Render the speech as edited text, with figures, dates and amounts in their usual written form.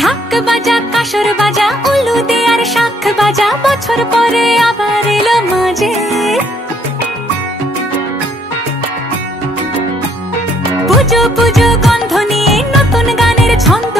ঢাক বাজা কাসর বাজা উলু দে আর শাখ বাজা, বছর পরে আবার এলো মাঝে। পুজো পুজো গন্ধ নিয়ে নতুন গানের ছন্দ